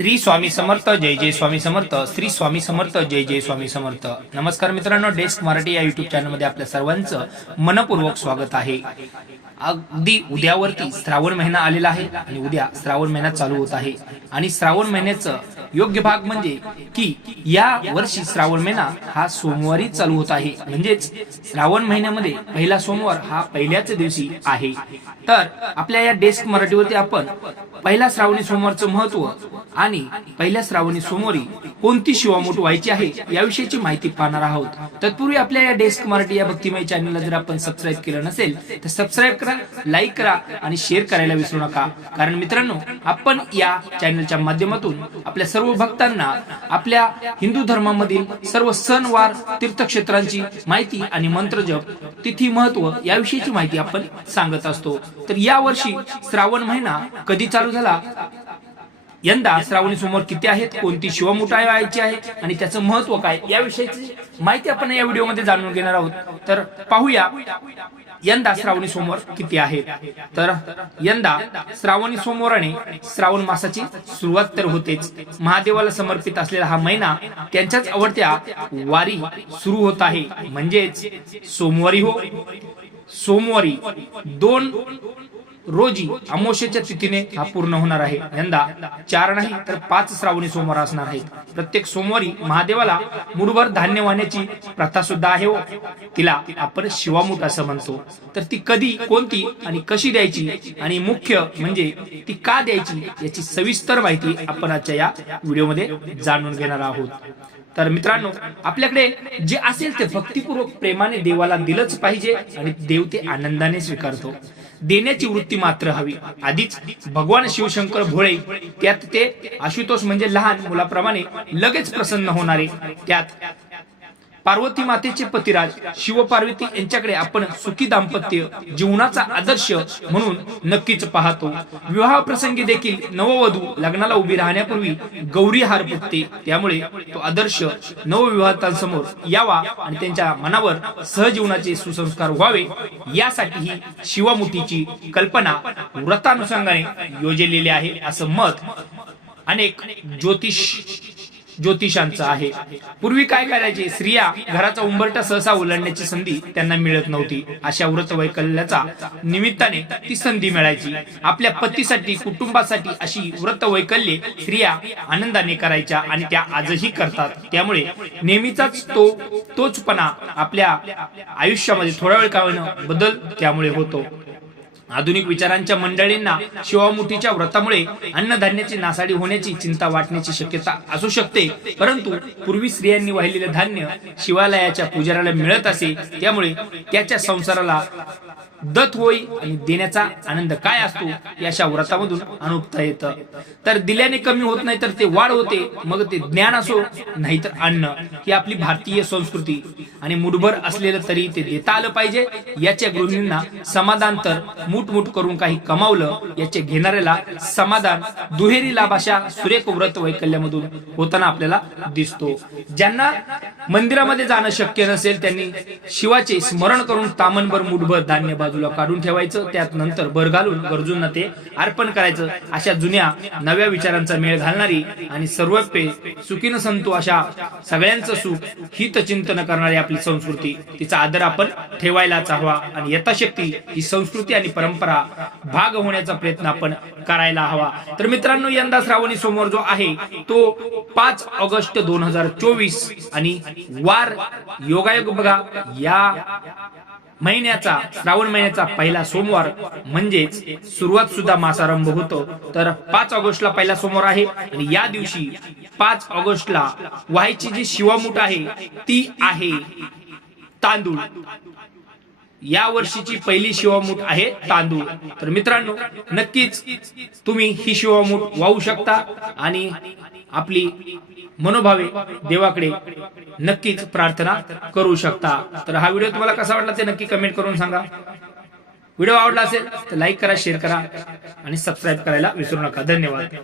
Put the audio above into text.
श्री स्वामी समर्थ जय जय स्वामी समर्थ श्री स्वामी समर्थ जय जय स्वामी समर्थ. नमस्कार मित्रांनो डेस्क मराठी या युट्यूब चॅनलमध्ये आपल्या सर्वांचं मनपूर्वक स्वागत आहे. अगदी उद्यावरती श्रावण महिना आलेला आहे आणि उद्या श्रावण महिना चालू होत आहे. आणि श्रावण महिन्याचं योग्य भाग म्हणजे की या वर्षी श्रावण महिना हा सोमवारी चालू होत आहे. म्हणजेच श्रावण महिन्यामध्ये पहिला सोमवार हा पहिल्याच दिवशी आहे. तर आपल्या या डेस्क मराठीवरती आपण पहिल्या श्रावणी सोमवारचं महत्त्व आणि पहिल्या श्रावणी सोमवारी कोणती शिवामूठ व्हायची आहे याविषयीची माहिती पाहणार आहोत. तत्पूर्वी आपल्या या डेस्क मराठी या भक्तिमय चॅनलला जर आपण सबस्क्राईब केलं नसेल तर सबस्क्राईब करा लाईक करा आणि शेअर करायला विसरू नका. कारण मित्रांनो आपण या चॅनलच्या माध्यमातून आपल्या सर्व भक्तांना आपल्या हिंदू धर्मामधील सर्व सणवार तीर्थक्षेत्रांची माहिती आणि मंत्रजप तिथी महत्त्व याविषयीची माहिती आपण सांगत असतो. तर या वर्षी श्रावण महिना कधी चालू झाला यंदा श्रावणी समोर किती आहेत? कोणती शिवमुठा व्हायची आहे? आणि त्याचं महत्त्व काय? याविषयीची माहिती आपण या व्हिडिओमध्ये जाणून घेणार आहोत. तर पाहूया यंदा श्रावणी सोमवार किती आहेत? तर यंदा श्रावणी सोमवाराने श्रावण मासाची सुरुवात तर होतेच. महादेवाला समर्पित असलेला हा महिना त्यांच्याच आवडत्या वारी सुरू होत आहे. म्हणजेच सोमवारी हो. सोमवारी दोन रोजी अमोशेच्या तिथीने हा पूर्ण होणार आहे. यंदा चार नाही तर पाच श्रावणी सोमवार असणार आहेत. प्रत्येक सोमवारी महादेवाला मुठभर धान्य वाहण्याची प्रथा सुद्धा आहे हो. तिला आपण शिवामूठ असं म्हणतो. तर ती कधी कोणती आणि कशी द्यायची आणि मुख्य म्हणजे ती का द्यायची याची सविस्तर माहिती आपण आजच्या या व्हिडिओमध्ये जाणून घेणार आहोत. तर मित्रांनो आपल्याकडे जे असेल ते भक्तिपूर्वक प्रेमाने देवाला दिलंच पाहिजे आणि देव ते आनंदाने स्वीकारतो. देण्याची वृत्ती मात्र हवी. आधीच भगवान शिवशंकर भोळे त्यात ते आशुतोष म्हणजे लहान मुलाप्रमाणे लगेच प्रसन्न होणारे. त्यात पार्वती मातेचे पतिराज शिवपार्वती यांच्याकडे आपण सुखी दाम्पत्य जीवनाचा आदर्श म्हणून नक्कीच पाहतो. विवाह प्रसंगी देखील नववधू लग्नाला उभी राहण्यापूर्वी गौरी हार पुटते त्यामुळे तो आदर्श नवविवाहितांसमोर यावा आणि त्यांच्या मनावर सहजीवनाचे सुसंस्कार व्हावे यासाठी ही शिवामुठीची कल्पना व्रतानुषंगाने योजलेली आहे असं मत अनेक ज्योतिष ज्योतिषांचं आहे. पूर्वी काय करायचे? स्त्रिया घराचा उंबरटा सहसा ओलांडण्याची संधी त्यांना मिळत नव्हती. अशा व्रत वैकल्याचा निमित्ताने ती संधी मिळायची. आपल्या पतीसाठी कुटुंबासाठी अशी व्रत वैकल्ये स्त्रिया आनंदाने करायच्या आणि त्या आजही करतात. त्यामुळे नेहमीचाच तो तोचपणा आपल्या आयुष्यामध्ये थोडा वेळ का बदल त्यामुळे होतो. आधुनिक विचारांच्या मंडळींना शिवामुठीच्या व्रतामुळे अन्नधान्याची नासाडी होण्याची चिंता वाटण्याची शक्यता असू शकते. परंतु पूर्वी स्त्रियांनी वाहिलेले धान्य शिवालयाच्या पुजाऱ्याला मिळत असे त्यामुळे त्याच्या संसाराला दत होई आणि देण्याचा आनंद काय असतो याच्या व्रतामधून अनुभवता येतं. तर दिल्याने कमी होत नाही तर ते वाढ होते मग ते ज्ञान असो नाहीतर अन्न. ही आपली भारतीय संस्कृती. आणि मुठभर असलेलं तरी ते देता आलं पाहिजे याच्या गृहिणींना समाधान तर मुठमुठ करून काही कमावलं याचे घेणाऱ्याला समाधान दुहेरी लाभ अशा सुरेख व्रत वैकल्यामधून होताना आपल्याला दिसतो. ज्यांना मंदिरामध्ये जाणं शक्य नसेल त्यांनी शिवाचे स्मरण करून तामनभर मुठभर धान्य बाजूला काढून ठेवायचं त्यात नंतर भर घालून गरजूंना ते अर्पण करायचं. अशा जुन्या नव्या विचारांचा मेळ घालणारी आणि सर्वपे सुखीन संतो अशा सगळ्यांचं सुख हित चिंतन करणारी आपली संस्कृती. तिचा आदर आपण ठेवायलाच हवा आणि यथाशक्ती ही संस्कृती आणि परंपरा भाग होण्याचा प्रयत्न आपण करायला हवा. तर मित्रांनो यंदा श्रावणी सोमवार जो आहे तो पाच ऑगस्ट दोन हजार चोवीस आणि वार योगायोग बघा. या महिन्याचा श्रावण महिन्याचा पहिला सोमवार म्हणजेच सुरुवात सुद्धा मासारंभ होतो. तर पाच ऑगस्टला पहिला सोमवार आहे आणि या दिवशी पाच ऑगस्टला व्हायची जी शिवामूठ आहे ती आहे तांदूळ. या वर्षीची पहिली शिवामूठ आहे तांदूळ. तर मित्रांनो नक्कीच तुम्ही ही शिवामूठ वाहू शकता आणि आपली मनोभावे देवाकडे नक्कीच प्रार्थना करू शकता. तर हा व्हिडिओ तुम्हाला कसा वाटला ते नक्की कमेंट करून सांगा. व्हिडिओ आवडला असेल तर लाईक करा शेअर करा आणि सबस्क्राईब करायला विसरू नका. धन्यवाद.